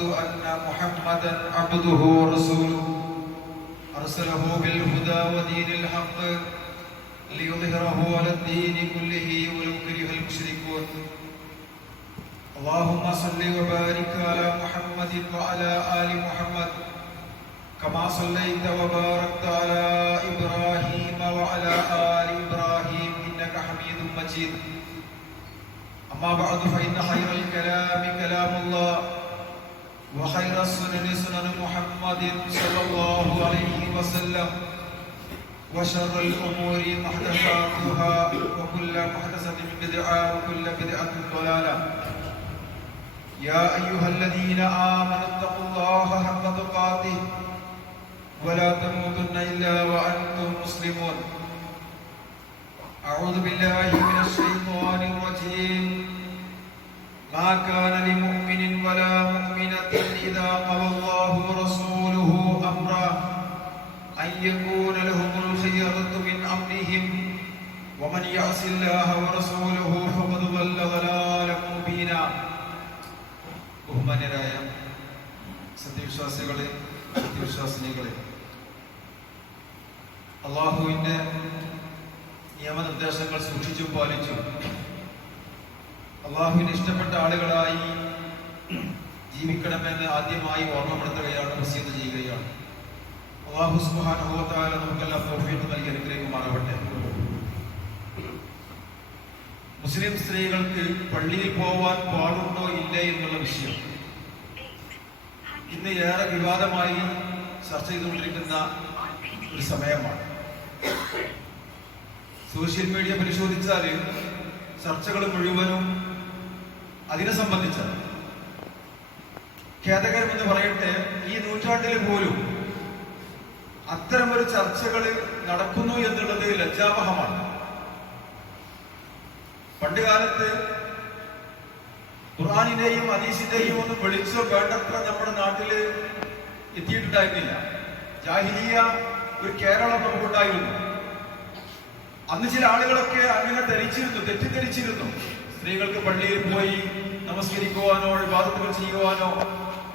أن محمدا عبده ورسوله. أرسله بالهدى ودين الحق ليظهره على الدين كله ولو كره المشركون. اللهم صل وبارك على محمد وعلى آل محمد كما صليت وباركت على إبراهيم وعلى آل إبراهيم إنك حميد مجيد. أما بعد فإن خير الكلام كلام الله. وخير السنن سنن محمد صلى الله عليه وسلم وشر الأمور محدثاتها وكل محدثة بدعة وكل بدعة ضلالة. يا أيها الذين آمنوا اتقوا الله حق تقاته ولا تموتن إلا وأنتم مسلمون. أعوذ بالله من الشيطان الرجيم. ما كان يعص الله ورسوله فقد ضل ضلالا مبينا ബഹുമാന്യരായ സത്യവിശ്വാസികളെ സത്യവിശ്വാസിനികളെ അള്ളാഹുവിൻ്റെ നിയമനിർദ്ദേശങ്ങൾ സൂക്ഷിച്ചും പാലിച്ചും അള്ളാഹുവിന് ഇഷ്ടപ്പെട്ട ആളുകളായി ജീവിക്കണമെന്ന് ആദ്യമായി ഓർമ്മപ്പെടുത്തുകയാണ് വസീത് ചെയ്യുകയാണ് അള്ളാഹു സുബാനുഭവത്താല നമുക്കെല്ലാം തോഫീട്ട് നൽകി അനുഗ്രഹിക്കുമാറാവട്ടെ മുസ്ലിം സ്ത്രീകൾക്ക് പള്ളിയിൽ പോവാൻ പാടുണ്ടോ ഇല്ലേ എന്നുള്ള വിഷയം. ഇന്ന് ഏറെ വിവാദമായി ചർച്ച ചെയ്തുകൊണ്ടിരിക്കുന്ന ഒരു സമയമാണ്. സോഷ്യൽ മീഡിയ പരിശോധിച്ചാൽ ചർച്ചകൾ മുഴുവനും അതിനെ സംബന്ധിച്ചാണ്. ഖേദകരമെന്ന് പറയട്ടെ ഈ നൂറ്റാണ്ടിൽ പോലും അത്തരമൊരു ചർച്ചകൾ നടക്കുന്നു എന്നുള്ളത് ലജ്ജാവഹമാണ്. പണ്ട് കാലത്ത് ഖുർആാനിന്റെയും അനീസിന്റെയും ഒന്നും വിളിച്ചോ വേണ്ടത്ര നമ്മുടെ നാട്ടിൽ എത്തിയിട്ടുണ്ടായിരുന്നില്ല. ജാഹിലിയ ഒരു കേരളം നമുക്കുണ്ടായിരുന്നു അന്ന് ചില ആളുകളൊക്കെ അങ്ങനെ ധരിച്ചിരുന്നു തെറ്റിദ്ധരിച്ചിരുന്നു. സ്ത്രീകൾക്ക് പള്ളിയിൽ പോയി നമസ്കരിക്കുവാനോ വിവാദത്തുകൾ ചെയ്യുവാനോ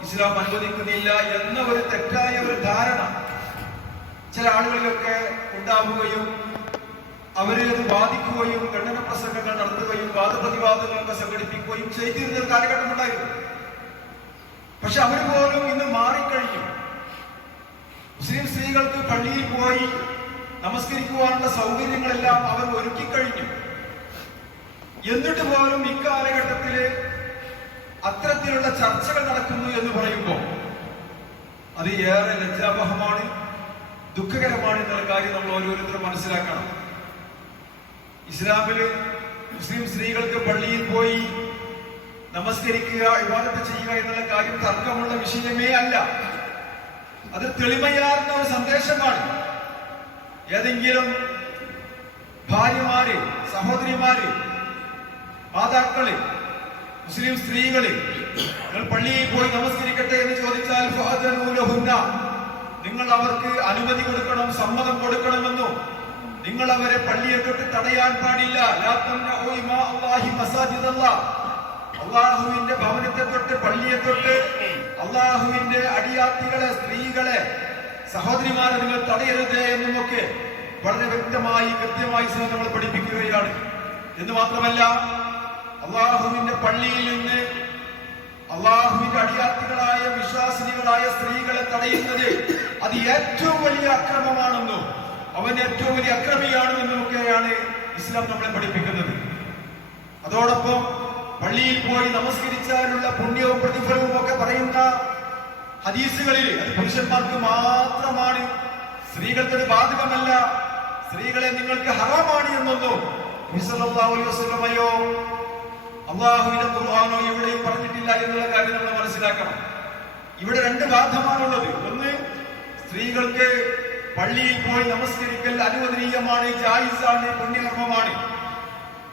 ഇസ്ലാം അനുവദിക്കുന്നില്ല എന്ന ഒരു തെറ്റായ ഒരു ധാരണ ചില ആളുകളിലൊക്കെ ഉണ്ടാവുകയും അവരെ അത് ബാധിക്കുകയും ഖണ്ഡന പ്രസംഗങ്ങൾ നടത്തുകയും വാദപ്രതിവാദങ്ങളൊക്കെ സംഘടിപ്പിക്കുകയും ചെയ്തിരുന്ന ഒരു കാലഘട്ടം ഉണ്ടായിരുന്നു. പക്ഷെ അവർ പോലും ഇന്ന് മാറിക്കഴിഞ്ഞു. മുസ്ലിം സ്ത്രീകൾക്ക് പള്ളിയിൽ പോയി നമസ്കരിക്കുവാനുള്ള സൗകര്യങ്ങളെല്ലാം അവർ ഒരുക്കി കഴിഞ്ഞു എന്നിട്ട് പോലും ഇക്കാലഘട്ടത്തിൽ അത്തരത്തിലുള്ള ചർച്ചകൾ നടക്കുന്നു എന്ന് പറയുമ്പോൾ അത് ഏറെ ലജ്ജാവഹമാണ് ദുഃഖകരമാണ് എന്നുള്ള കാര്യം നമ്മൾ ഓരോരുത്തരും മനസ്സിലാക്കണം. ഇസ്ലാമിൽ മുസ്ലിം സ്ത്രീകൾക്ക് പള്ളിയിൽ പോയി നമസ്കരിക്കുക വിവാദത്തെ ചെയ്യുക എന്നുള്ള കാര്യം തർക്കമുള്ള വിഷയമേ അല്ല അത് തെളിമയാർന്ന ഒരു സന്ദേശമാണ് ഏതെങ്കിലും ഭാര്യമാര് സഹോദരിമാര് മാതാക്കൾ മുസ്ലിം സ്ത്രീകളെ നിങ്ങൾ പള്ളിയിൽ പോയി നമസ്കരിക്കട്ടെ എന്ന് ചോദിച്ചാൽ. നിങ്ങൾ അവർക്ക് അനുമതി കൊടുക്കണം സമ്മതം കൊടുക്കണമെന്നും നിങ്ങൾ അവരെ പള്ളിയെ തൊട്ട് തടയാൻ പാടില്ല. അള്ളാഹുവിന്റെ ഭവനത്തെ തൊട്ട് പള്ളിയെ തൊട്ട് അള്ളാഹുവിന്റെ അടിയാത്തികളെ സ്ത്രീകളെ സഹോദരിമാരെ നിങ്ങൾ തടയരുത് എന്നുമൊക്കെ വളരെ വ്യക്തമായി കൃത്യമായി നമ്മൾ പഠിപ്പിക്കുകയാണ് എന്ന് മാത്രമല്ല അള്ളാഹുവിന്റെ പള്ളിയിൽ നിന്ന് അള്ളാഹുവിന്റെ അടിയാത്തികളായ വിശ്വാസിനികളായ സ്ത്രീകളെ തടയുന്നത് അത് ഏറ്റവും വലിയ അക്രമമാണെന്നും അവൻ ഏറ്റവും വലിയ അക്രമിയാണ് എന്നൊക്കെയാണ് ഇസ്ലാം നമ്മളെ പഠിപ്പിക്കുന്നത്. അതോടൊപ്പം പള്ളിയിൽ പോയി നമസ്കരിച്ചാലുള്ള പുണ്യവും പ്രതിഫലവും ഒക്കെ പറയുന്ന ഹദീസുകളിൽ അത് പുരുഷന്മാർക്ക് മാത്രമാണ്. സ്ത്രീകൾക്കത് ബാധകമല്ല. സ്ത്രീകളെ നിങ്ങൾക്ക് ഹറാമാണ് എന്നൊന്നും അള്ളാഹുവിന്റെ ഖുർആാനോ എവിടെയും പറഞ്ഞിട്ടില്ല എന്നുള്ള കാര്യം നമ്മൾ മനസ്സിലാക്കണം. ഇവിടെ രണ്ട് ബാധമാണുള്ളത് ഒന്ന് സ്ത്രീകൾക്ക് പള്ളിയിൽ പോയി നമസ്കരിക്കൽ അനുവദനീയമാണ് ജായിസാണ് പുണ്യകർമ്മമാണ്.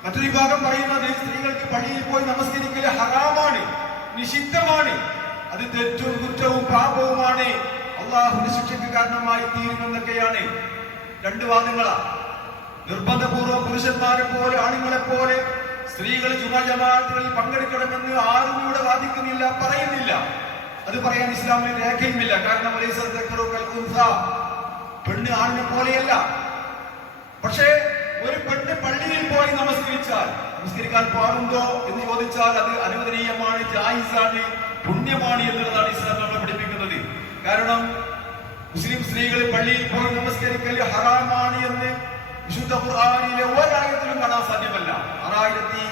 മറ്റൊരു വിഭാഗം പറയുന്നത് സ്ത്രീകൾക്ക് പള്ളിയിൽ പോയി നമസ്കരിക്കൽ ഹറാമാണ് നിഷിദ്ധമാണ്. അത് തെറ്റും കുറ്റവും പാപവുമാണ്. അള്ളാഹുന്റെ ശിക്ഷയ്ക്ക് കാരണമായി തീരുമെന്നൊക്കെയാണ് രണ്ട് വാദങ്ങളാ. നിർബന്ധപൂർവം പുരുഷന്മാരെ പോലെ ആണുങ്ങളെ പോലെ സ്ത്രീകൾ ജുമാ ജമാഅത്തുകളിൽ പങ്കെടുക്കണമെന്ന് ആരും ഇവിടെ വാദിക്കുന്നില്ല പറയുന്നില്ല. അത് പറയാൻ ഇസ്ലാമിൽ രേഖയുമില്ല. കാരണം. പെണ്ണ് ആണിനെ പോലെയല്ല. പക്ഷേ ഒരു പെണ്ണ് പള്ളിയിൽ പോയി നമസ്കരിച്ചാൽ നമസ്കരിക്കാൻ പാടുണ്ടോ എന്ന് ചോദിച്ചാൽ അത് അനുവദനീയമാണ് ജായിസാണ് പുണ്യമാണ് എന്നുള്ളതാണ് ഇസ്ലാം നമ്മളെ പഠിപ്പിക്കുന്നത്. കാരണം മുസ്ലിം സ്ത്രീകൾ പള്ളിയിൽ പോയി നമസ്കരിക്കൽ ഹറാമാണ് എന്ന് വിശുദ്ധ ഖുർആാനിലെ ഒരായത്തിലും കാണാൻ സാധ്യമല്ല. ആറായിരത്തി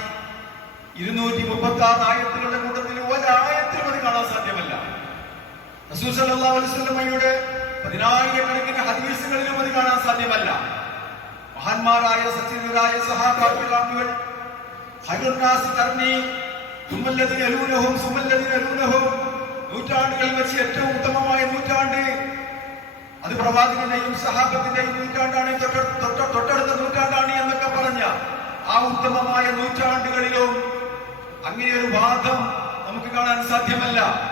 ഇരുന്നൂറ്റി മുപ്പത്തി ആറ് ആയത്തുകളുടെ കൂട്ടത്തിൽ ഒരായത്തിലും അത് കാണാൻ സാധ്യമല്ല. റസൂൽ സല്ലല്ലാഹു അലൈഹി വസല്ലമയുടെ പതിനായിരക്കണക്കിന് ഹദീസുകളിലും അത് കാണാൻ സാധ്യമല്ല. മഹാന്മാരായ സത്യനിരായ അലൂനഹും നൂറ്റാണ്ടുകളിൽ വെച്ച് ഏറ്റവും ഉത്തമമായ നൂറ്റാണ്ട്. അത് പ്രവാചകന്റെയും സഹാബത്തിന്റെയും നൂറ്റാണ്ടാണ് തൊട്ട- തൊട്ട- തൊട്ടടുത്ത നൂറ്റാണ്ടാണ് എന്നൊക്കെ പറഞ്ഞ ആ ഉത്തമമായ നൂറ്റാണ്ടുകളിലും അങ്ങനെ ഒരു വാദം നമുക്ക് കാണാൻ സാധ്യമല്ല.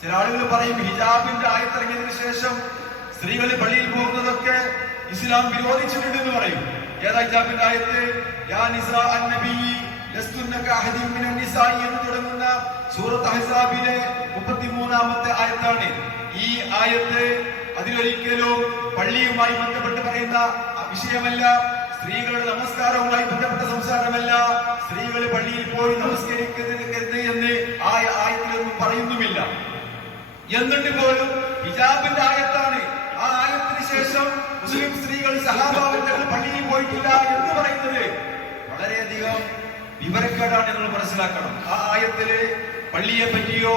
ചില ആളുകൾ പറയും ഹിജാബിന്റെ ആയത്തിറങ്ങിയതിനു ശേഷം സ്ത്രീകൾ പള്ളിയിൽ പോകുന്നതൊക്കെ ഇസ്ലാം വിരോധിച്ചിട്ടുണ്ട് എന്ന് പറയും. ഏതാ ഹിജാബിന്റെ ആയത്ത്? യാ നിസാ എന്ന് തുടങ്ങുന്ന സൂറത്ത് അഹ്സാബിലെ 33ാമത്തെ ആയത്താണ്. ഈ ആയത്ത് അതിലൊരിക്കലും പള്ളിയുമായി ബന്ധപ്പെട്ട് പറയുന്ന വിഷയമല്ല സ്ത്രീകളുടെ നമസ്കാരവുമായി ബന്ധപ്പെട്ട സംസാരമല്ല സ്ത്രീകൾ പള്ളിയിൽ പോയി നമസ്കരിക്കരുത് എന്ന് ആ ആയത്തിലൊന്നും പറയുന്നുമില്ല. എന്നിട്ട് പോലും ഹിജാബിന്റെ ആയത്താണ്. ആ ആയത്തിന് ശേഷം മുസ്ലിം സ്ത്രീകൾ സഹാഭാവങ്ങൾ പള്ളിയിൽ പോയിട്ടില്ല എന്ന് പറയുന്നത് വളരെയധികം വിവരക്കേടാണ് നിങ്ങൾ മനസ്സിലാക്കണം. ആ ആയത്തിൽ പള്ളിയെ പറ്റിയോ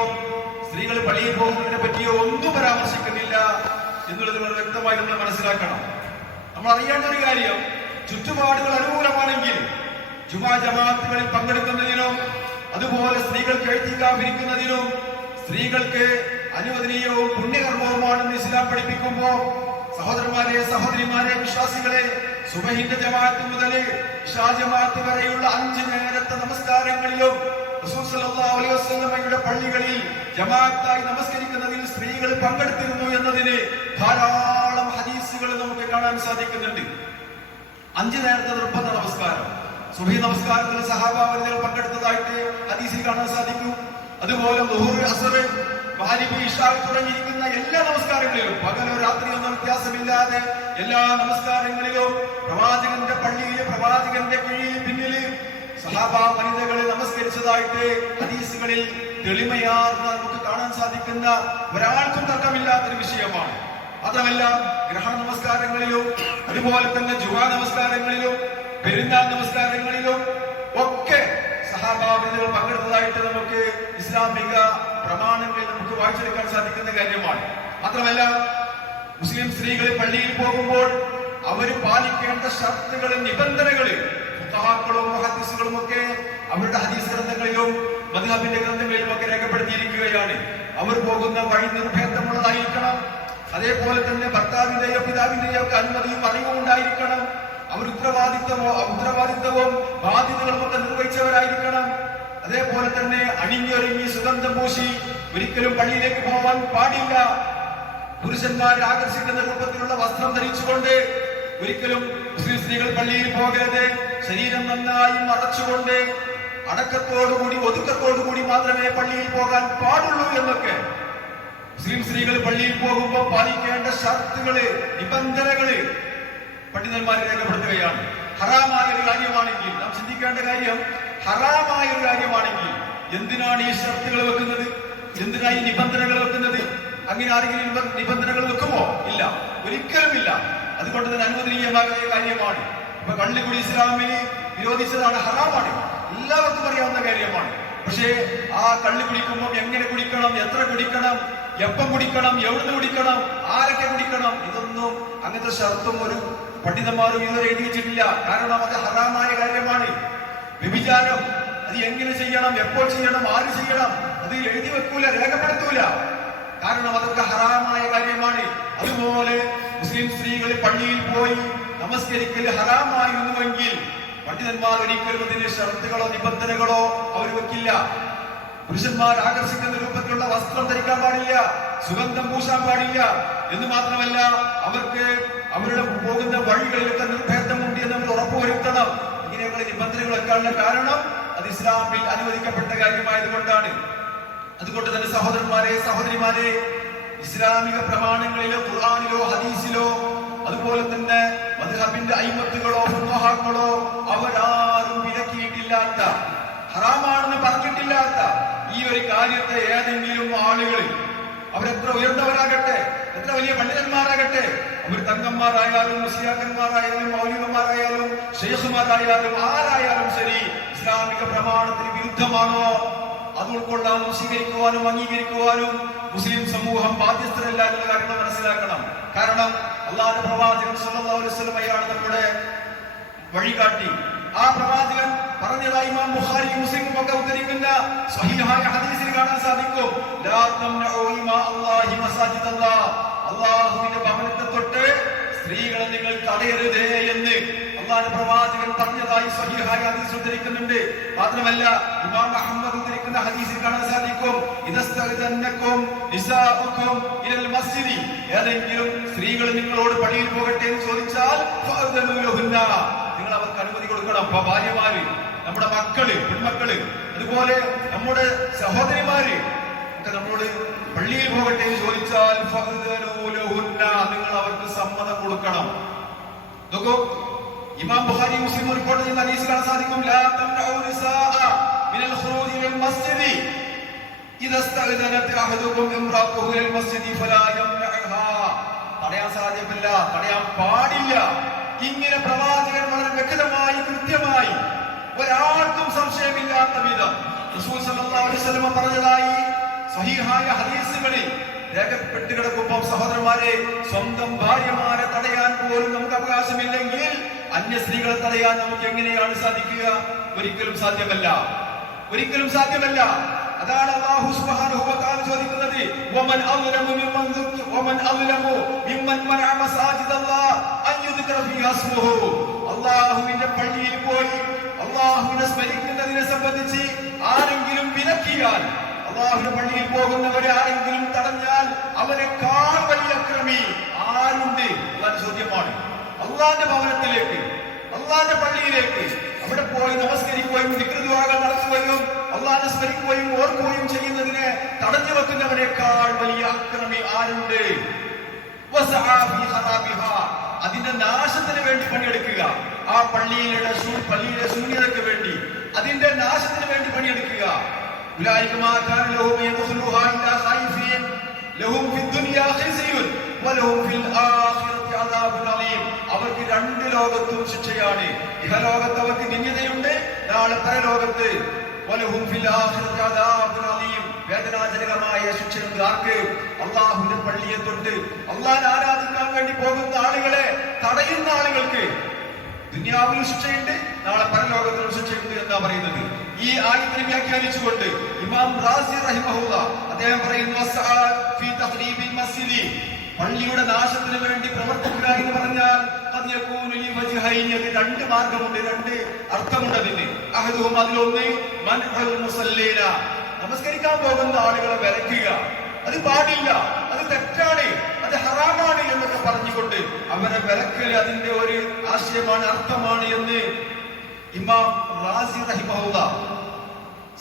സ്ത്രീകൾ പള്ളിയിൽ പോകുന്നതിനെ പറ്റിയോ ഒന്നും പരാമർശിക്കുന്നില്ല എന്നുള്ളത് നിങ്ങൾ വ്യക്തമായി നമ്മൾ മനസ്സിലാക്കണം. നമ്മൾ അറിയേണ്ട ഒരു കാര്യം ചുറ്റുപാടുകൾ അനുകൂലമാണെങ്കിൽ ജുമാ ജമാഅത്തുകളിൽ പങ്കെടുക്കുന്നതിനും അതുപോലെ സ്ത്രീകൾക്ക് എഴുത്തിക്കാതിരിക്കുന്നതിനും സ്ത്രീകൾക്ക് അനുവദനീയവും പുണ്യകർമ്മവുമാണെന്ന് ഇസ്ലാം പഠിപ്പിക്കുമ്പോ സഹോദരന്മാരെ സഹോദരിമാരെ വിശ്വാസികളെ സുബഹിന്റെ ജമാഅത്ത് മുതൽ ഇഷാ ജമാഅത്ത് വരെയുള്ള അഞ്ച് നേരത്തെ നമസ്കാരങ്ങളിലും വസല്ലമയുടെ പള്ളികളിൽ ജമാഅത്തായി നമസ്കരിക്കുന്നതിൽ സ്ത്രീകൾ പങ്കെടുത്തിരുന്നു എന്നതിന് ധാരാളം ഹദീസുകൾ നമുക്ക് കാണാൻ സാധിക്കുന്നുണ്ട്. അഞ്ച് നേരത്തെ നിർബന്ധ നമസ്കാരം. സുബഹി നമസ്കാരത്തിൽ സഹാബാവലികൾ പങ്കെടുത്തതായിട്ട് ഹദീസിൽ കാണാൻ സാധിക്കും. അതുപോലെ അസറ് തുടങ്ങിയിരിക്കുന്ന എല്ലാ നമസ്കാരങ്ങളിലും പകലോ രാത്രിയോ ഒന്നും വ്യത്യാസമില്ലാതെ എല്ലാ നമസ്കാരങ്ങളിലും പ്രവാചകന്റെ പള്ളിയിൽ പ്രവാചകന്റെ കിഴിയിൽ പിന്നിൽ സഹാബ വനിതകളെ നമസ്കരിച്ചതായിട്ട് ഹദീസുകളിൽ തെളിമയാർന്ന നമുക്ക് കാണാൻ സാധിക്കുന്ന ഒരാൾക്കും തർക്കമില്ലാത്തൊരു വിഷയമാണ്. മാത്രമല്ല ഗ്രഹണ നമസ്കാരങ്ങളിലും അതുപോലെ തന്നെ ജുവാ നമസ്കാരങ്ങളിലും പെരുന്നാൾ നമസ്കാരങ്ങളിലും സഹാഭാവികൾ പങ്കെടുത്തതായിട്ട് നമുക്ക് ഇസ്ലാമിക പ്രമാണങ്ങളിൽ നമുക്ക് വായിച്ചെടുക്കാൻ സാധിക്കുന്ന കാര്യമാണ്. മാത്രമല്ല മുസ്ലിം സ്ത്രീകൾ പള്ളിയിൽ പോകുമ്പോൾ അവർ പാലിക്കേണ്ട ഷർത്തുകളും നിബന്ധനകളും മുത്തഹാക്കളും ഹദീസുകളും ഒക്കെ അവരുടെ ഹദീസ് ഗ്രന്ഥങ്ങളിലും മദ്ഹബിന്റെ ഗ്രന്ഥങ്ങളിലും ഒക്കെ രേഖപ്പെടുത്തിയിരിക്കുകയാണ്. അവർ പോകുന്ന വഴി നിർഭേദമുള്ളതായിരിക്കണം. അതേപോലെ തന്നെ ഭർത്താവിന്റെയോ പിതാവിന്റെയോ ഒക്കെ അനുമതിയും അറിവും ഉണ്ടായിരിക്കണം. അവർ ഉത്തരവാദിത്തമോ ഉത്തരവാദിത്തവും ബാധ്യതകളും ഒക്കെ നിർവഹിച്ചവരായിരിക്കണം. അതേപോലെ തന്നെ അണിഞ്ഞൊരുങ്ങി സുഗന്ധം പൂശി ഒരിക്കലും പള്ളിയിലേക്ക് പോവാൻ പാടില്ല. പുരുഷന്മാരെ ആകർഷിക്കുന്ന രൂപത്തിലുള്ള വസ്ത്രം ധരിച്ചുകൊണ്ട് ഒരിക്കലും മുസ്ലിം സ്ത്രീകൾ പള്ളിയിൽ പോകരുത്. ശരീരം നന്നായി മറച്ചുകൊണ്ട് അടക്കത്തോടുകൂടി ഒതുക്കത്തോടുകൂടി മാത്രമേ പള്ളിയിൽ പോകാൻ പാടുള്ളൂ എന്നൊക്കെ. മുസ്ലിം സ്ത്രീകൾ പള്ളിയിൽ പോകുമ്പോൾ പാലിക്കേണ്ട ഷർത്തുകൾ നിബന്ധനകൾ പണ്ഡിതന്മാരെ രേഖപ്പെടുത്തുകയാണ്. ഹറാമായ ഒരു കാര്യമാണെങ്കിൽ നാം ചിന്തിക്കേണ്ട കാര്യം ഹറാമായ ഒരു കാര്യമാണെങ്കിൽ എന്തിനാണ് ഈ ഷർത്തുകൾ വെക്കുന്നത്? എന്തിനാണ് ഈ നിബന്ധനകൾ വെക്കുന്നത്? അങ്ങനെ ആരെങ്കിലും നിബന്ധനകൾ വെക്കുമോ? ഇല്ല. ഒരിക്കലും ഇല്ല. അതുകൊണ്ട് തന്നെ അനുവദനീയമായ കാര്യമാണ്. ഇപ്പൊ കള്ളിക്കുടി ഇസ്ലാമിന് വിരോധിച്ചതാണ് ഹറാമാണ്. എല്ലാവർക്കും അറിയാവുന്ന കാര്യമാണ്. പക്ഷേ ആ കള്ളി കുടിക്കുമ്പോൾ എങ്ങനെ കുടിക്കണം? എത്ര കുടിക്കണം? എപ്പം കുടിക്കണം? എവിടുന്ന് കുടിക്കണം? ആരൊക്കെ കുടിക്കണം? ഇതൊന്നും അങ്ങനത്തെ ഷർത്തും ഒരു പണ്ഡിതന്മാരും ഇതുവരെ എഴുതി വെച്ചിട്ടില്ല കാരണം അത് ഹറാമായ കാര്യമാണ്. വ്യഭിചാരം അത് എങ്ങനെ ചെയ്യണം എപ്പോൾ ചെയ്യണം ആര് ചെയ്യണം അത് എഴുതി വെക്കൂല രേഖപ്പെടുത്തൂല. കാരണം അതൊക്കെ ഹറാമായ കാര്യമാണ്. അതുപോലെ മുസ്ലിം സ്ത്രീകൾ പള്ളിയിൽ പോയി നമസ്കരിക്കൽ ഹറാമായിരുന്നുവെങ്കിൽ പണ്ഡിതന്മാർ ഒരിക്കലും അതിന് ഷർത്തുകളോ നിബന്ധനകളോ അവർ വെക്കില്ല. പുരുഷന്മാർ ആകർഷിക്കുന്ന രൂപത്തിലുള്ള വസ്ത്രം ധരിക്കാൻ പാടില്ല സുഗന്ധം പൂശാൻ പാടില്ല. എന്ന് മാത്രമല്ല അവർക്ക് അവരുടെ പോകുന്ന വഴികളിലൊക്കെ നിർഭേദമുണ്ട് എന്ന് അവർ ഉറപ്പുവരുത്തണം. ഇങ്ങനെയുള്ള നിബന്ധനകളൊക്കെ ഉള്ള കാരണം അത് ഇസ്ലാമിൽ അനുവദിക്കപ്പെട്ട കാര്യമായതുകൊണ്ടാണ്. അതുകൊണ്ട് തന്നെ സഹോദരന്മാരെ സഹോദരിമാരെ ഇസ്ലാമിക പ്രമാണങ്ങളിലോ ഖുർആാനിലോ ഹദീസിലോ അതുപോലെ തന്നെ മദ്ഹബിന്റെ അയിമത്തുകളോ ഫുഖഹാക്കളോ അവരാരും വിലക്കിയിട്ടില്ലാത്ത ഹറാമാണെന്ന് പറഞ്ഞിട്ടില്ലാത്ത ഈ ഒരു കാര്യത്തെ ഏതെങ്കിലും ആളുകളിൽ അവരെത്ര ഉയർന്നവരാകട്ടെ എത്ര വലിയ പണ്ഡിതന്മാരാകട്ടെ അവർ തങ്കന്മാരായാലും മുസ്ലിയാക്കന്മാരായാലും മൗലികന്മാരായാലും ഷെയ്ഖുമാരായാലും ആരായാലും ശരി ഇസ്ലാമിക പ്രമാണത്തിന് വിരുദ്ധമാണോ? അത് ഉൾക്കൊള്ളാനും സ്വീകരിക്കുവാനും അംഗീകരിക്കുവാനും മുസ്ലിം സമൂഹം ബാധ്യസ്ഥരല്ല എന്ന കാര്യങ്ങൾ മനസ്സിലാക്കണം. കാരണം അള്ളാഹു പ്രവാചകൻ വസല്ലമയാണ് നമ്മുടെ വഴികാട്ടി. ആ പ്രവാചകൻ പറഞ്ഞതായി ഇമാം ബുഖാരി മുസ്ലിം ഒക്കെ ഉദ്ധരിക്കുന്ന സഹിഹായ ഹദീസിൽ കാണാൻ സാധിക്കും. ലാ അല്ലാഹി അല്ലാഹുവിന്റെ ഭവനത്തെ തൊട്ട് സ്ത്രീകളെ നിങ്ങൾ തടയരുതേ എന്ന് അള്ളാഹുന്റെ പ്രവാചകൻ പറഞ്ഞതായി സ്വഹീഹായ ഹദീസ് ഉദ്ധരിക്കുന്നുണ്ട്. മാത്രമല്ല ഇമാം അഹമ്മദ് ഉദ്ധരിക്കുന്ന ഹദീസിൽ കാണാൻ സാധിക്കും ഇദസ്തഅദന്നകും നിസാഉകും ഇലൽ മസ്ജിദി ഏതെങ്കിലും സ്ത്രീകൾ നിങ്ങളോട് പള്ളിയിൽ പോകട്ടെ എന്ന് ചോദിച്ചാൽ നിങ്ങൾ അവർക്ക് അനുമതി കൊടുക്കണം. ഭാര്യമാര് നമ്മുടെ മക്കൾ പെൺമക്കൾ അതുപോലെ നമ്മുടെ സഹോദരിമാര് ഒക്കെ നമ്മളോട് പള്ളിയിൽ പോകട്ടെ എന്ന് ചോദിച്ചാൽ നിങ്ങൾ അവർക്ക് സമ്മതം കൊടുക്കണം. നോക്കൂ ഇമാം ബുഖാരി മുസ്ലിം റിപ്പോർട്ട് ചെയ്യുന്ന ഹദീസ് കാണാൻ സാധിക്കും. ലാ തംനഉ നിസാഅ മിനൽ ഖുറൂജി ഇലൽ മസ്ജിദി. ഇദ ഇസ്തഅദനത് അഹദുകും ഇംറാഅതുഹു ഇലൽ മസ്ജിദി ഫലാ തടയാൻ സാധ്യമല്ല തടയാൻ പാടില്ല. ഇങ്ങനെ പ്രവാചകൻ വളരെ വ്യക്തമായി കൃത്യമായി ഒരാൾക്കും സംശയമില്ലാത്ത വിധം റസൂൽ സല്ലല്ലാഹു അലൈഹി വസല്ലം പറഞ്ഞതായി സഹീഹായ ഹദീസുകളിൽ രേഖപ്പെട്ട് കിടക്കുമ്പോൾ സഹോദരന്മാരെ സ്വന്തം ഭാര്യമാരെ തടയാൻ പോലും നമുക്ക് അവകാശമില്ലെങ്കിൽ അന്യ സ്ത്രീകളെ തടയാൻ നമുക്ക് എങ്ങനെയാണ് സാധിക്കുക? ഒരിക്കലും സാധ്യമല്ല. ഒരിക്കലും സാധ്യമല്ല. അതാണ് അല്ലാഹു സുബ്ഹാനഹു വ തആല ചോദിക്കുന്നത് വമൻ അസ്ലമു മിമ്മൻ വമൻ അസ്ലമു മിമ്മൻ മനഅ മസാജിദല്ലാഹ് അൻ യുദ്കറ ഫീ അസ്മുഹു അല്ലാഹുവിന്റെ പള്ളിയിൽ പോയി അല്ലാഹുവിനെ സ്മരിക്കുന്നതിനെ സംബന്ധിച്ച് ആരെങ്കിലും വിലക്കിയാൽ അള്ളാഹുവിന്റെ പള്ളിയിൽ പോകുന്നവരെ ആരെങ്കിലും തടഞ്ഞാൽ അവരെക്കാൾ വലിയ അക്രമി ആരുണ്ട് അള്ളാഹ് ചോദ്യമാണ്. അള്ളാന്റെ ഭവനത്തിലേക്ക് അള്ളാന്റെ പള്ളിയിലേക്ക് അവിടെ പോയി നമസ്കരിക്കുകയും വികൃതിവാകൾ നടത്തുകയും അള്ളാഹിനെ സ്മരിക്കുകയും ഓർക്കുകയും ചെയ്യുന്നതിനെ തടഞ്ഞു വെക്കുന്നവരെക്കാൾ വലിയ അക്രമി ആരുണ്ട്. അതിന്റെ നാശത്തിന് വേണ്ടി പണിയെടുക്കുക. ആ പള്ളിയിലെ പള്ളിയിലെ ശൂന്യതയ്ക്ക് വേണ്ടി. അതിന്റെ നാശത്തിന് വേണ്ടി പണിയെടുക്കുക. ഉലൈക മാ കാന ലഹും യദ്ഖുലുഹാ إلا خائفين ലഹും في الدنيا خزي വലഹും في ആഖിറതി അദാബുൻ അലീം അവർക്ക് രണ്ട് ലോകത്തും ശിക്ഷയാണ്. ഇഹലോകത്ത് അവർക്ക് നിന്യതയുണ്ട് നാളെ പരലോകത്ത് വലഹും ഫിൽ ആഖിറതി അദാബുൻ അലീം വേദനാജനകമായ ശിക്ഷയുണ്ട് ആർക്ക്? അള്ളാഹുവിന്റെ പള്ളിയെ തൊട്ട്. അള്ളാഹിനെ ആരാധിക്കാൻ വേണ്ടി പോകുന്ന ആളുകളെ തടയുന്ന ആളുകൾക്ക്. ദുനിയാവിലും ശിക്ഷയുണ്ട്. നാളെ പരലോകത്തിലും ശിക്ഷയുണ്ട് എന്നാ പറയുന്നത്. ഈ ആയത്തിനെ വ്യാഖ്യാനിച്ചുകൊണ്ട് ഇമാം റാസി റഹിമഹുല്ല അദ്ദേഹം പറയുന്നു "വസ്സഅ ഫീ തഖ്രീബിൽ മസ്ജിദി." പള്ളിയുടെ നാശത്തിന് വേണ്ടി പ്രവർത്തിക്കുക എന്ന് പറഞ്ഞാൽ. അതിന് രണ്ട് മാർഗമുണ്ട് രണ്ട് അർത്ഥമുണ്ട് അതിന് അഹദുഹും അതിലൊന്ന് മുസല്ലീന നമസ്കരിക്കാൻ പോകുന്ന ആളുകളെ വിലക്കുക അത് പാടില്ല അത് തെറ്റാണ് അത് ഹറാമാണ് എന്നൊക്കെ പറഞ്ഞുകൊണ്ട് അവരെ വിലക്കൽ അതിന്റെ ഒരു ആശയമാണ് അർത്ഥമാണ് എന്ന് ഇമാം റാസി റഹിമഹുല്ല.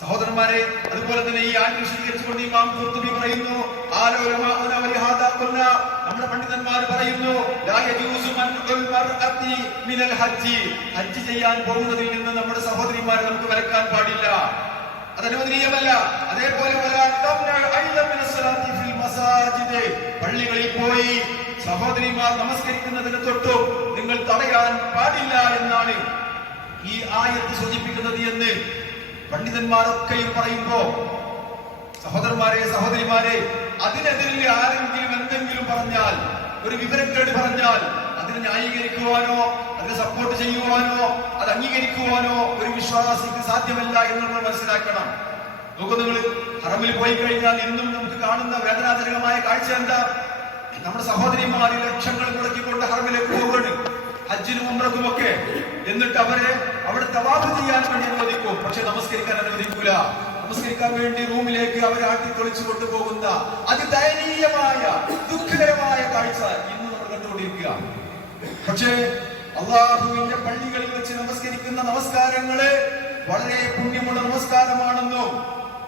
സഹോദരന്മാരെ അതുപോലെ തന്നെ ഈ ആയത്ത് വിശദീകരിച്ചുകൊണ്ട് ഇമാം ഖുർത്തുബി പറയുന്നു നമ്മുടെ പണ്ഡിതന്മാർ പറയുന്നു "ലാ യജൂസു മൻഉൽ മർഅത്തി മിനൽ ഹജ്ജ്. ഹജ്ജ് ചെയ്യാൻ പോകുന്നതിൽ നിന്ന് നമ്മുടെ സഹോദരിമാരെ നമുക്ക് വിലക്കാൻ പാടില്ല. അത് അനുവദനീയമല്ല. അതേപോലെ പള്ളികളിൽ പോയി സഹോദരിമാർ നമസ്കരിക്കുന്നതിന് തൊട്ടും നിങ്ങൾ തടയാൻ പാടില്ല എന്നാണ് ഈ ആയത്ത് സൂചിപ്പിക്കുന്നത് എന്ന് പണ്ഡിതന്മാരൊക്കെയും പറയുമ്പോ സഹോദരന്മാരെ സഹോദരിമാരെ അതിനെതിരിൽ ആരെങ്കിലും എന്തെങ്കിലും പറഞ്ഞാൽ ഒരു വിവരം വിവരക്കേട് പറഞ്ഞാൽ അതിനെ ന്യായീകരിക്കുവാനോ അതിനെ സപ്പോർട്ട് ചെയ്യുവാനോ അത് അംഗീകരിക്കുവാനോ ഒരു വിശ്വാസിക്ക് സാധ്യമല്ല എന്ന് നമ്മൾ മനസ്സിലാക്കണം. നോക്കൂ നിങ്ങൾ ഹറമിൽ പോയി കഴിഞ്ഞാൽ ഇന്നും നമുക്ക് കാണുന്ന വേദനാജനകമായ കാഴ്ച എന്താ? നമ്മുടെ സഹോദരിമാർ ലക്ഷങ്ങൾ മുടക്കിക്കൊണ്ട് ഹറമിലേക്ക് പോവുകയാണ്. ഹജ്ജിനും ഉംറക്കും ഒക്കെ എന്നിട്ട് അവരെ അവിടെ തവാഫ് ചെയ്യാൻ വേണ്ടി അനുവദിക്കും. പക്ഷെ നമസ്കരിക്കാൻ അനുവദിക്കൂല. നമസ്കരിക്കാൻ വേണ്ടി റൂമിലേക്ക് അവരെ ആട്ടിത്തൊളിച്ചു കൊണ്ടുപോകുന്ന അതിദയനീയമായ ദുഃഖകരമായ കാഴ്ച ഇന്ന് നമ്മൾ കണ്ടുകൊണ്ടിരിക്കുക. പക്ഷേ അള്ളാഹുവിന്റെ പള്ളികളിൽ വെച്ച് നമസ്കരിക്കുന്ന നമസ്കാരങ്ങൾ വളരെ പുണ്യമുള്ള നമസ്കാരമാണെന്നും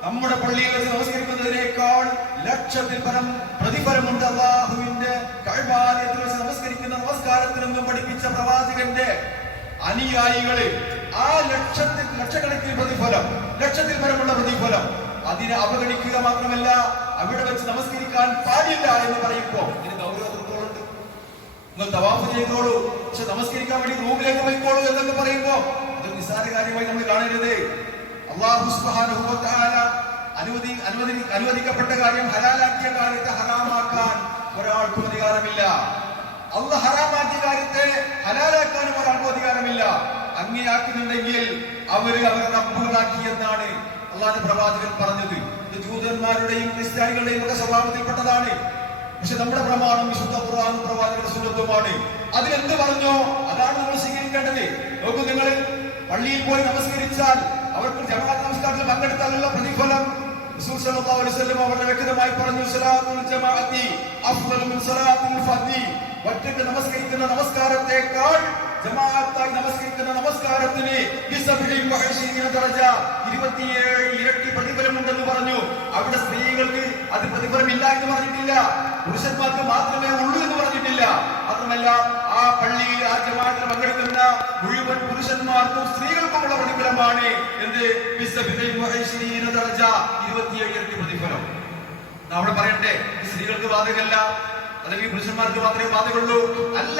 നമ്മുടെ പള്ളിയിൽ വെച്ച് നമസ്കരിക്കുന്നതിനേക്കാൾ ലക്ഷത്തിൽ പരം പ്രതിഫലമുണ്ട്. അള്ളാഹുവിന്റെ കഴിവാലയത്തിൽ വെച്ച് നമസ്കരിക്കുന്ന നമസ്കാരത്തിനൊന്നും പഠിപ്പിച്ച പ്രവാചകന്റെ അനുയായികളിൽ ആ ലക്ഷത്തിൽ ലക്ഷക്കണക്കിന് പ്രതിഫലം ലക്ഷത്തിൽ പരമുള്ള പ്രതിഫലം അതിനെ അവഗണിക്കുക മാത്രമല്ല അവിടെ വെച്ച് നമസ്കരിക്കാൻ പാടില്ല എന്ന് പറയുമ്പോൾ ഇതിന് ഗൗരവത്തോളം നിങ്ങൾ തവാഫ് ചെയ്തോളൂ. പക്ഷെ നമസ്കരിക്കാൻ വേണ്ടി റൂമിലേക്ക് പോയിക്കോളൂ എന്നൊക്കെ പറയുമ്പോ അത് നിസ്സാര കാര്യമായി നമ്മൾ കാണരുത്. അള്ളാഹു തആല അനുവദി അനുവദി അനുവദിക്കപ്പെട്ട കാര്യം ഹലാലാക്കിയ കാര്യത്തെ ഹറാമാക്കാൻ ഒരാൾക്കും അധികാരമില്ല. അള്ള ഹറാമാക്കിയ കാര്യത്തെ ഹലാലാക്കാനും ഒരാൾക്കും അധികാരമില്ല. അങ്ങനെയാക്കുന്നുണ്ടെങ്കിൽ അവർ അവരെ റബ്ബുകളാക്കി എന്നാണ് അള്ളാഹുന്റെ പ്രവാചകൻ പറഞ്ഞത്. ഇത് ജൂതന്മാരുടെയും ക്രിസ്ത്യാനികളുടെയും ഒക്കെ സ്വഭാവത്തിൽപ്പെട്ടതാണ്. പക്ഷെ നമ്മുടെ പ്രമാണം വിശുദ്ധ ഖുർആൻ പ്രവാചകരുടെ സുന്നത്തുമാണ്. അതിലെന്ത് പറഞ്ഞോ അതാണ് നമ്മൾ സ്വീകരിക്കേണ്ടത്. നോക്കൂ നിങ്ങൾ പള്ളിയിൽ പോയി നമസ്കരിച്ചാൽ അവർക്ക് ജമാഅത്ത് നമസ്കാരത്തിൽ പങ്കെടുത്താലുള്ള പ്രതിഫലം വളരെ വ്യക്തമായി പറഞ്ഞു ഒറ്റയ്ക്ക് നമസ്കരിക്കുന്ന നമസ്കാരത്തെക്കാൾ ജമാഅത്തായി നമസ്കരിക്കുന്ന നമസ്കാരത്തിന് 27 ഇരട്ടി പ്രതിഫലമുണ്ടെന്ന് പറഞ്ഞു. അവിടെ സ്ത്രീകൾക്ക് അത് പ്രതിഫലമില്ല എന്ന് പറഞ്ഞിട്ടില്ല. പുരുഷന്മാർക്ക് മാത്രമേ ഉള്ളൂ എന്ന് പറഞ്ഞിട്ടില്ല. മാത്രമല്ല ആ പള്ളിയിൽ ആ ജമാഅത്തിൽ പങ്കെടുക്കുന്ന മുഴുവൻ പുരുഷന്മാർക്കും സ്ത്രീകൾക്കുമുള്ള പ്രതിഫലമാണ് എന്ത്? ഇരുപത്തിയേഴ് വഅശ്രീന ദറജ 27 ഇരട്ടി പ്രതിഫലം. അവിടെ പറയട്ടെ സ്ത്രീകൾക്ക് ബാധകല്ല അല്ലെങ്കിൽ പുരുഷന്മാർക്ക് മാത്രമേ ബാധകമുള്ളൂ അല്ല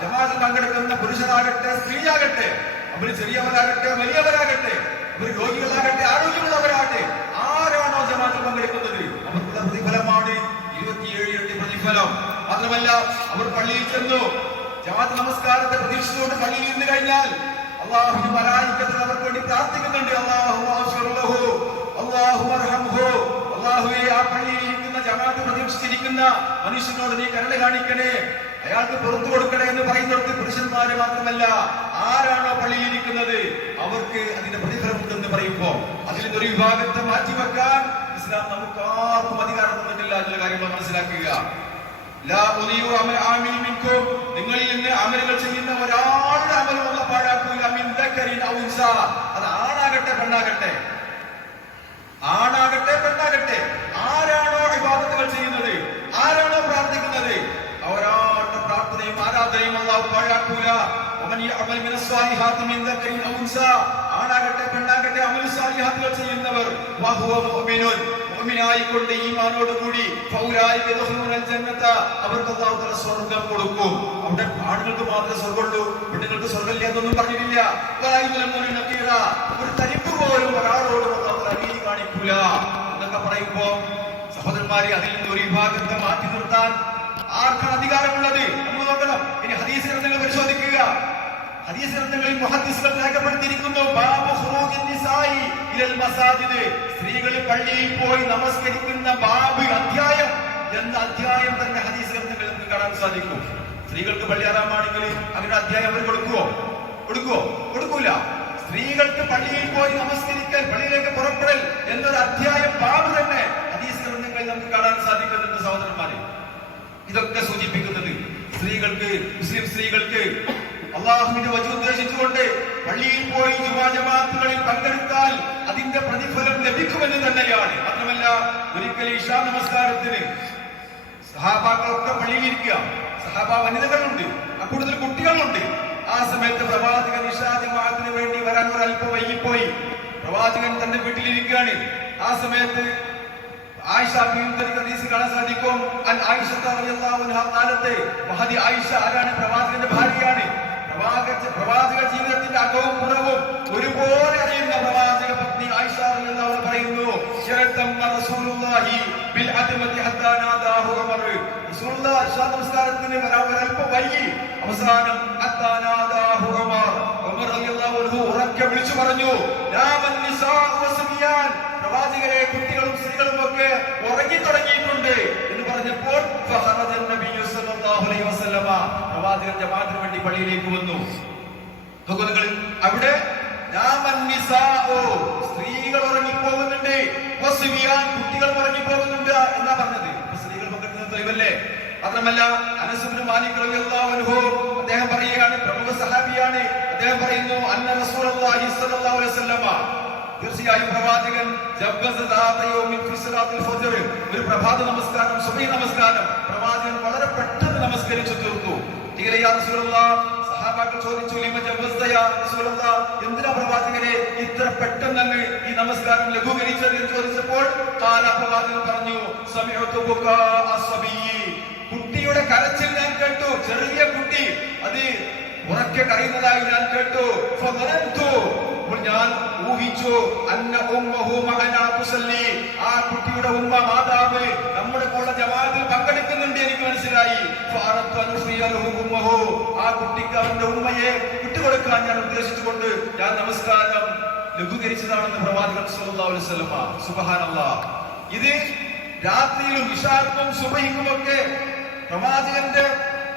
ജമാഅത്തിൽ പങ്കെടുക്കുന്ന പുരുഷനാകട്ടെ സ്ത്രീയാകട്ടെ അവർ ചെറിയവരാകട്ടെ വലിയവരാകട്ടെ അവർ രോഗികളാകട്ടെ ആരോഗ്യമുള്ളവരാകട്ടെ ആരാണോ ജമാഅത്തിൽ പങ്കെടുക്കുന്നത്? അവർക്കുള്ള പ്രതിഫലമാണ് ഇരുപത്തിയേഴ് ഇരട്ടി പ്രതിഫലം. മാത്രമല്ല അവർ പള്ളിയിൽ ചെന്നു ജമാഅത്ത് നമസ്കാരത്തെ പ്രതീക്ഷിച്ചുകൊണ്ട് പള്ളിയിൽ നിന്ന് കഴിഞ്ഞാൽ അള്ളാഹു മലായിക്കത്തിൽ അവർക്ക് വേണ്ടി പ്രാർത്ഥിക്കുന്നുണ്ട്. അള്ളാഹു ജമാഅത്ത് പ്രതീക്ഷിച്ചിരിക്കുന്ന മനുഷ്യനോട് നീ കരുണ കാണിക്കണേ. അയാൾക്ക് പുറത്തു കൊടുക്കണേ എന്ന് പറയുന്നിടത്ത് പുരുഷന്മാര് മാത്രമല്ല ആരാണോ പള്ളിയിൽ ഇരിക്കുന്നത്? അവർക്ക് അതിന്റെ പ്രതിഫലമുണ്ടെന്ന് പറയുമ്പോ അതിൽ നിന്നൊരു വിഭാഗത്തെ മാറ്റിവെക്കാൻ ഇസ്ലാം നമുക്ക് ആർക്കും അധികാരം തന്നിട്ടില്ല എന്നുള്ള കാര്യങ്ങൾ മനസ്സിലാക്കുക. നിങ്ങളിൽ നിന്ന് അമലുകൾ ചെയ്യുന്ന ഒരാളുടെ അമലും അല്ല പാഴാക്കൂല. അത് ആണാകട്ടെ പെണ്ണാകട്ടെ? ആണാകട്ടെ പെണ്ണാകട്ടെ? ആരാണോ ഇബാദത്തുകൾ ചെയ്യുന്നത്? ആരാണോ പ്രാർത്ഥിക്കുന്നത്? അവരാളുടെ പ്രാർത്ഥനയും ആരാധനയും അല്ലാഹു പാഴാക്കൂല. ആണാകട്ടെ പെണ്ണാകട്ടെ അമൽ സ്വാലിഹാത്തുകൾ ചെയ്യുന്നവർ. മുഅ്മിനായിക്കൊണ്ട് ഈമാനോട് കൂടി ഫൗലായിക ജന്നത അവർക്ക് അല്ലാഹു തആല സ്വർഗം കൊടുക്കും. അവിടെ ആണുങ്ങൾക്ക് മാത്രമേ സ്വർഗമുള്ളൂ പെണ്ണുങ്ങൾക്ക് സ്വർഗമില്ല എന്നൊന്നും പറഞ്ഞിട്ടില്ല. വലായുലമുന നഖീറ ഒരു തരിപ്പ് പോലും ഒരാളോട് അല്ലാഹു തആല നീതി കാണിക്കൂല. എന്നൊക്കെ പറയുമ്പോ സഹോദരന്മാരെ അതിൽ നിന്ന് ഒരു വിഭാഗത്തെ മാറ്റി നിർത്താൻ ആർക്കാണ് അധികാരമുള്ളത്? നമ്മൾ നോക്കണം. ഇനി ഹദീസ് ഗ്രന്ഥങ്ങൾ പരിശോധിക്കുക. ഹദീസ് ഗ്രന്ഥങ്ങളിൽ മുഹദ്ദിസുകൾ രേഖപ്പെടുത്തിയിരിക്കുന്നു ബാബു നിസായി ഇലൽ മസാജിദ്. സ്ത്രീകൾ പള്ളിയിൽ പോയി നമസ്കരിക്കുന്ന ബാബ് അധ്യായം എന്ന അധ്യായം തന്നെ ഹദീസ് ഗ്രന്ഥങ്ങളിൽ നിന്ന് കാണാൻ സാധിക്കും. സ്ത്രീകൾക്ക് പള്ളി ആറാമാണെങ്കിൽ അങ്ങനെ അധ്യായം അവർ കൊടുക്കുവോ? കൊടുക്കുവോ? കൊടുക്കൂല. സ്ത്രീകൾക്ക് പള്ളിയിൽ പോയി നമസ്കരിക്കൽ പള്ളിയിലേക്ക് പുറപ്പെടൽ എന്നൊരു അധ്യായം ബാബ് തന്നെ ഹദീസ് ഗ്രന്ഥങ്ങളിൽ നമുക്ക് കാണാൻ സാധിക്കുന്നുണ്ട് സഹോദരന്മാരെ. ഇതൊക്കെ സൂചിപ്പിക്കുന്നത് സ്ത്രീകൾക്ക് മുസ്ലിം സ്ത്രീകൾക്ക് അള്ളാഹുവിന്റെ വജു ഉദ്ദേശിച്ചുകൊണ്ട് പള്ളിയിൽ പോയി ജുമാജമാത്തുകളിൽ പങ്കെടുത്താൽ അതിന്റെ പ്രതിഫലം ലഭിക്കുമെന്ന് തന്നെയാണ്. മാത്രമല്ല ഒരിക്കൽ ഇഷാ നമസ്കാരത്തിന് സഹാബാക്കളൊക്കെ പള്ളിയിൽ ഇരിക്കുക സഹാബ വനിതകളുണ്ട് അക്കൂടുതൽ കൂടുതൽ കുട്ടികളുണ്ട്. ആ സമയത്ത് പ്രവാചകൻ ഇഷാ ജമാഅത്തിന് വേണ്ടി വരാൻ ഒരല്പം വൈകിപ്പോയി. പ്രവാചകൻ തന്റെ വീട്ടിലിരിക്കുകയാണ്. ആ സമയത്ത് ആയിഷ ഹദീസ് കാണാൻ സാധിക്കും. കാലത്തെ ആയിഷ ആരാണ്? പ്രവാചകന്റെ ഭാര്യയാണ്. പ്രവാചക പ്രവാചക ജീവിതത്തിന്റെ അകവും പുറവും ഒരുപോലെ അറിയുന്ന പ്രവാചക പത്നി ആയിഷ റളിയല്ലാഹു അൻഹ പറയുന്നു നമസ്കാരത്തിന് ഒരല്പം വൈകി. അവസാനം ഉറക്കെ വിളിച്ചു പറഞ്ഞു പ്രവാചകരെ കുട്ടികളും സ്ത്രീകളും ഒക്കെ ഉറങ്ങി തുടങ്ങിയിട്ടുണ്ട്. എന്ന് പറഞ്ഞപ്പോൾ പ്രവാചകൻ ജമാഅത്തിന് വേണ്ടി പള്ളിയിലേക്ക് വന്നു. നിങ്ങൾ അവിടെ സ്ത്രീകൾ ഉറങ്ങിപ്പോകുന്നുണ്ട് കുട്ടികൾ ഉറങ്ങിപ്പോകുന്നുണ്ട് എന്നാ പറഞ്ഞത്. സ്ത്രീകൾ പങ്കെടുക്കുന്ന തെളിവല്ലേ? മാത്രമല്ല അനസുബിന് മാലിക് റളിയല്ലാഹു അദ്ദേഹം പറയുകയാണ് പ്രമുഖ സഹാബിയാണ്. അദ്ദേഹം പറയുന്നു അന്ന റസൂലുള്ളാഹി സ്വല്ലല്ലാഹു അലൈഹി വസല്ലമ തീർച്ചയായും പ്രവാചകൻ ഒരു പ്രഭാത നമസ്കാരം സുബഹി നമസ്കാരം പ്രവാചകൻ വളരെ പെട്ടെന്ന് നമസ്കരിച്ചു തീർത്തു. സഹാബാക്കൾ പ്രവാചകനെ ഇത്ര ഈ നമസ്കാരം കാല പ്രവാചകൻ പറഞ്ഞു. കുട്ടിയുടെ കരച്ചിൽ ഞാൻ കേട്ടു ചെറിയ കുട്ടി. അത് ഉറക്കെ കരയുന്നതായി ഞാൻ കേട്ടു. ഞാൻ ഊഹിച്ചു അന്ന ഉമ്മഹു മഅനാ തുസല്ലി. ആ കുട്ടിയുടെ ഉമ്മ മാതാവ് നമ്മുടെ കൂടെ ജമാഅത്തിൽ പങ്കെടുക്കുന്നുണ്ട് എനിക്ക് മനസ്സിലായി. ഉമ്മഹു. ആ കുട്ടിക്ക് അവന്റെ ഉമ്മയെ വിട്ടുകൊടുക്കാൻ ഞാൻ ഉദ്ദേശിച്ചുകൊണ്ട് ഞാൻ നമസ്കാരം ലഘൂകരിച്ചതാണെന്ന് പ്രവാചകൻ സല്ലല്ലാഹു അലൈഹി വസല്ലമ സുബ്ഹാനല്ലാഹ് ഇത് രാത്രിയിലും ഇഷാർക്കും സുബഹിക്കും ഒക്കെ പ്രവാചകന്റെ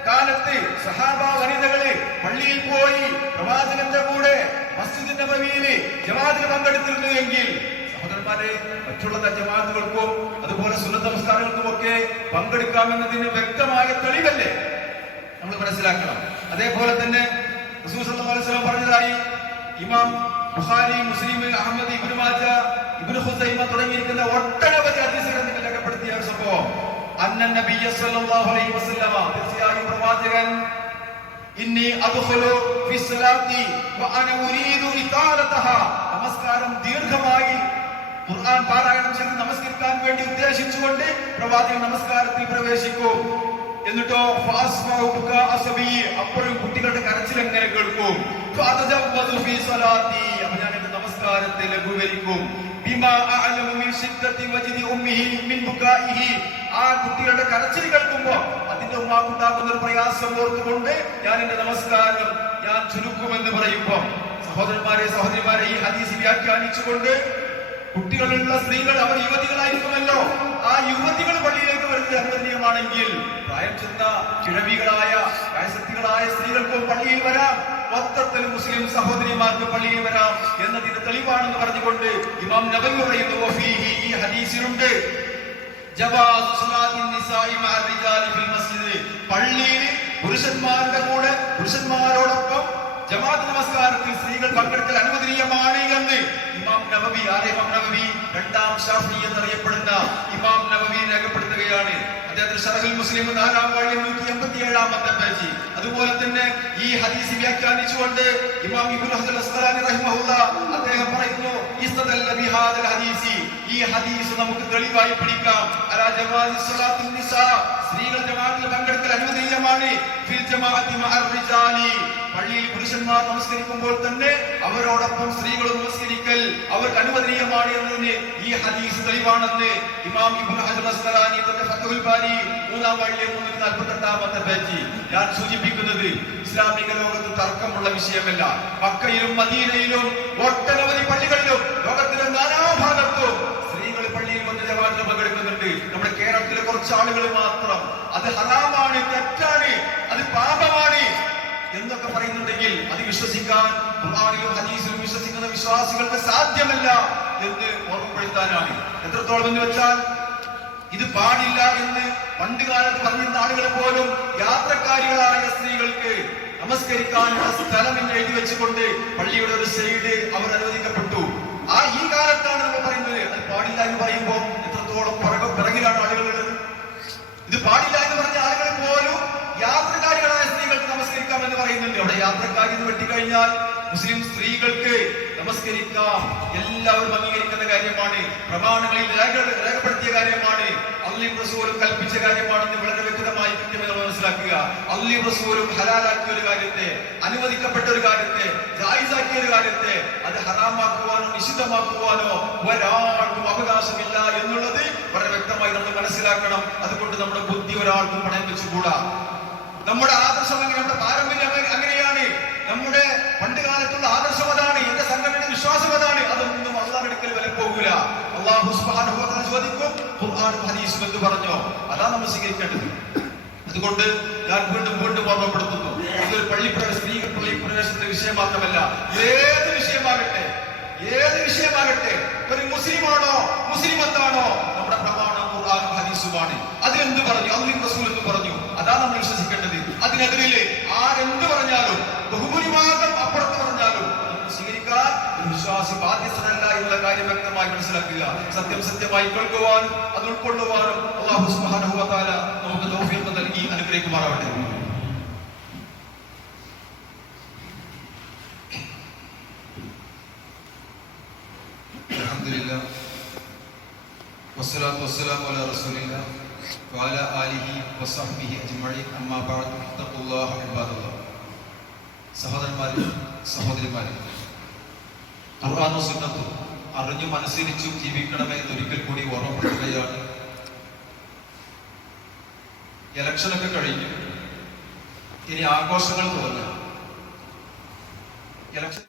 കാലത്ത് സഹാബ വനിതകൾ പള്ളിയിൽ പോയി പ്രവാചകന്റെ കൂടെ മസ്ജിദ് നബവിയിൽ ജമാഅത്തിന് പങ്കെടുത്തിരുന്നുവെങ്കിൽ സഹോദരന്മാരെ മറ്റുള്ള ജമാഅത്തുകൾക്കും അതുപോലെ സുന്നത്ത് നമസ്കാരങ്ങൾക്കും ഒക്കെ പങ്കെടുക്കാമെന്നതിന് വ്യക്തമായ തെളിവല്ലേ? നമ്മൾ മനസ്സിലാക്കണം. അതേപോലെ തന്നെ പറഞ്ഞതായി Imam Bukhari Muslim Ahmad Ibn Majah Ibn Khuzaymah തുടങ്ങിയിരിക്കുന്ന ഒട്ടനവധി നിങ്ങൾ രേഖപ്പെടുത്തിയ ഒരു സംഭവം. അന്ന നബിയ സല്ലല്ലാഹു അലൈഹി വസല്ലമ തീർച്ചയായും പ്രവാചകൻ ഇന്നി അദ്ഖുലു ഫി സ്വലാത്തി അന ഉരീദു ഇതാലതഹ നമസ്കാരം ദീർഘമായി ഖുർആൻ പാരായണം ചെയ്ത് നമസ്കരിക്കാൻ വേണ്ടി ഉദ്ദേശിച്ചുകൊണ്ട് പ്രവാചകൻ നമസ്കാരത്തിൽ പ്രവേശിക്കും. എന്നിട്ടോ അപ്പോഴും കുട്ടികളുടെ കരച്ചിൽ എങ്ങനെ കേൾക്കും അപ്പോൾ ഞാൻ എന്റെ നമസ്കാരത്തെ ലഘൂകരിക്കും. ആ കുട്ടികളുടെ കരച്ചിൽ കേൾക്കുമ്പോ അതിന്റെ ഉമ്മാക്കുണ്ടാകുന്ന ഒരു പ്രയാസം ഓർത്തുകൊണ്ട് ഞാൻ എന്റെ നമസ്കാരം ഞാൻ ചുരുക്കുമെന്ന് പറയുമ്പോൾ സഹോദരന്മാരെ സഹോദരിമാരെ ഈ ഹദീസ് വ്യാഖ്യാനിച്ചുകൊണ്ട് കുട്ടികളുള്ള സ്ത്രീകൾ അവർ യുവതികളായിരിക്കുമല്ലോ. ആ യുവതികൾ പള്ളിയിലേക്ക് വരുന്നത് അനുവദനീയമാണെങ്കിൽ പ്രായം ചെന്ന കിഴവികളായ വയസ്സത്തികളായ സ്ത്രീകൾക്കും പള്ളിയിൽ വരാം. മൊത്തത്തിൽ മുസ്ലിം സഹോദരിമാർക്ക് പള്ളിയിൽ വരാം എന്നതിന് തെളിവാണെന്ന് പറഞ്ഞുകൊണ്ട് ഇമാം നബവി പറയുന്നു ഈ ഹദീസിലുണ്ട്. പള്ളിയിൽ പുരുഷന്മാരുടെ കൂടെ പുരുഷന്മാരോടൊപ്പം ജമാഅത്ത് നമസ്കാരത്തിൽ സ്ത്രീകൾ പങ്കെടുക്കൽ അനുവദനീയമാണ് എന്ന് ഇമാം നബവി ആരെ ഇമാം നബവി രണ്ടാം ഷാഫി എന്നറിയപ്പെടുന്ന ഇമാം നബവി രേഖപ്പെടുത്തുകയാണ്. അദ്ദേഹത്തിന് ഷറഹുൽ മുസ്ലിം നാലാം വഴി നൂറ്റി എൺപത്തി അതുപോലെ തന്നെ ഈ ഹദീസ് വ്യാഖ്യാനിച്ചുകൊണ്ട് ഇമാം ഇബ്നു ഹജർ അസ്ഖലാനി റഹിമഹുല്ല അദ്ദേഹം പറയുന്നു ഇസ്തദല്ല ബിഹാദൽ ഹദീസി. ഈ ഹദീസ് നമുക്ക് തെളിവായി പിടിക്കാം അലാ ജമാഅത്ത് സ്വലാത്തുൻ നിസാ. സ്ത്രീകൾ ജമാഅത്തിൽ പങ്കെടുക്കൽ അനുവദനീയമാണ്. ഫിൽ ജമാഅത്തി മഅർ പള്ളിയിൽ പുരുഷന്മാർ നമസ്കരിക്കുമ്പോൾ തന്നെ അവരോടൊപ്പം സ്ത്രീകളും നമസ്കരിക്കൽ അവർക്ക് അനുവദനീയമാണ് എന്നതിന് ഈ ഹദീസ് തെളിവാണെന്ന് ഇമാം ഇബ്നു ഹജർ അസ്ഖലാനി തന്റെ ഫത്തുൽ ബാരി മൂന്നാം വഴിയെ മുന്നൂറ്റി നാൽപ്പത്തെട്ടാമത്തെ പേജ് ഞാൻ സൂചിപ്പിക്കുന്നത് ഇസ്ലാമിക ലോകത്ത് തർക്കമുള്ള വിഷയമല്ല. മക്കയിലും മദീനയിലും ഒട്ടനവധി പള്ളികളിലും ലോകത്തിലെ നാനാഭാഗത്തും സ്ത്രീകൾ പള്ളിയിൽ വന്ന് ജവാനിൽ പങ്കെടുക്കുന്നുണ്ട്. നമ്മുടെ കേരളത്തിലെ കുറച്ച് ആളുകൾ മാത്രം. അത് ഹറാമാണ് തെറ്റാണ് അത് പാപമാണ്. എന്നൊക്കെ പറയുന്നുണ്ടെങ്കിൽ അത് വിശ്വസിക്കാൻ ഖുർആനിലും ഹദീസിലും വിശ്വസിക്കുന്ന വിശ്വാസികൾക്ക് സാധ്യമല്ല എന്ന് ഓർമ്മപ്പെടുത്താനാണ്. എത്രത്തോളം എന്ന് വെച്ചാൽ ഇത് പാടില്ല എന്ന് പണ്ട് കാലത്ത് പറഞ്ഞിരുന്ന ആളുകൾ പോലും യാത്രക്കാരികളായ സ്ത്രീകൾക്ക് നമസ്കരിക്കാനുള്ള സ്ഥലം എഴുതി വെച്ചുകൊണ്ട് പള്ളിയുടെ ഒരു സൈഡ് അവർ അനുവദിക്കപ്പെട്ടു. ആ ഈ കാലത്താണ് നമ്മൾ പറയുന്നത് അത് പാടില്ല എന്ന് പറയുമ്പോൾ എത്രത്തോളം പുറകെ പിറകിലാണ് ആളുകളുള്ളത് ഇത് പാടില്ല എന്ന് പറഞ്ഞ ആളുകൾ പോലും യാത്രക്കാരികളായ സ്ത്രീകൾക്ക് പറയുന്നുണ്ട് അവിടെ യാത്രക്കാരി വെട്ടിക്കഴിഞ്ഞാൽ മുസ്ലിം സ്ത്രീകൾക്ക് നമസ്കരിക്കാം. എല്ലാവരും അംഗീകരിക്കുന്ന കാര്യമാണ്. പ്രമാണങ്ങളിൽ രേഖ- രേഖപ്പെടുത്തിയ കാര്യമാണ്. അള്ളി റസൂലും കൽപ്പിച്ച കാര്യമാണെന്ന് വളരെ വ്യക്തമായി കൃത്യമായി മനസ്സിലാക്കുക. അള്ളി റസൂലും ഹലാലാക്കിയ ഒരു കാര്യത്തെ അനുവദിക്കപ്പെട്ട ഒരു കാര്യത്തെ ജായിസാക്കിയ ഒരു കാര്യത്തെ അത് ഹറാമാക്കുവാനോ നിഷിദ്ധമാക്കുവാനോ ഒരാൾക്കും അവകാശമില്ല എന്നുള്ളത് വളരെ വ്യക്തമായി നമ്മൾ മനസ്സിലാക്കണം. അതുകൊണ്ട് നമ്മുടെ ബുദ്ധി ഒരാൾക്കും പണയം വെച്ചുകൂടാ. നമ്മുടെ ആദർശം അങ്ങനെ നമ്മുടെ പാരമ്പര്യം അങ്ങനെയാണ്. നമ്മുടെ പണ്ട് കാലത്തുള്ള ആദർശം അതാണ്. എന്റെ സംഘടനയുടെ വിശ്വാസം അതാണ്. അതൊന്നും അള്ളാഹെടുക്കൽ വില പോകൂല. അള്ളാഹു ചോദിക്കും ഹദീസും എന്ന് പറഞ്ഞോ? അതാണ് നമ്മൾ സ്വീകരിക്കേണ്ടത്. അതുകൊണ്ട് ഞാൻ വീണ്ടും വീണ്ടും ഓർമ്മപ്പെടുത്തുന്നു. ഇതൊരു പള്ളിപ്രവേശ സ്ത്രീ പള്ളിപ്രവേശത്തിന്റെ വിഷയം മാത്രമല്ല. ഏത് വിഷയമാകട്ടെ? ഏത് വിഷയമാകട്ടെ? ഒരു മുസ്ലിമാണോ? പ്രമാണം ഹദീസുമാണ് അതിലെന്ത് പറഞ്ഞു? അള്ളി റസൂൽ എന്ന് പറഞ്ഞു? അതാ നമ്മൾ വിശ്വസിക്കേണ്ടത്. അതിനെതിരെ ആരെന്ത് പറഞ്ഞാലും ബഹുഭൂരിഭാഗം അപ്പുറത്ത് പറഞ്ഞാലും സ്വീകരിക്കാൻ വിശ്വാസി ബാധ്യസ്ഥനല്ല എന്നുള്ള കാര്യം വ്യക്തമായി മനസ്സിലാക്കുക. സത്യം സത്യമായി കേൾക്കുവാനും അത് ഉൾക്കൊള്ളുവാനും അള്ളാഹു തആല നമുക്ക് നൽകി അനുഗ്രഹിക്കുമാറാവട്ടെ. وعلى آله وصحبه أجمعين أما بعد اتقوا الله عباد الله സഹോദരന്മാരെ സഹോദരിമാരെ ഖുർആാനും സുന്നത്തും അറിഞ്ഞും അനുസരിച്ചും ജീവിക്കണമേ എന്ന് ഒരിക്കൽ കൂടി ഓർമ്മപ്പെടുത്തുകയാണ് ഇലക്ഷനൊക്കെ കഴിഞ്ഞു ഇനി ആഘോഷങ്ങൾ തുടങ്ങുക ഇലക്ഷൻ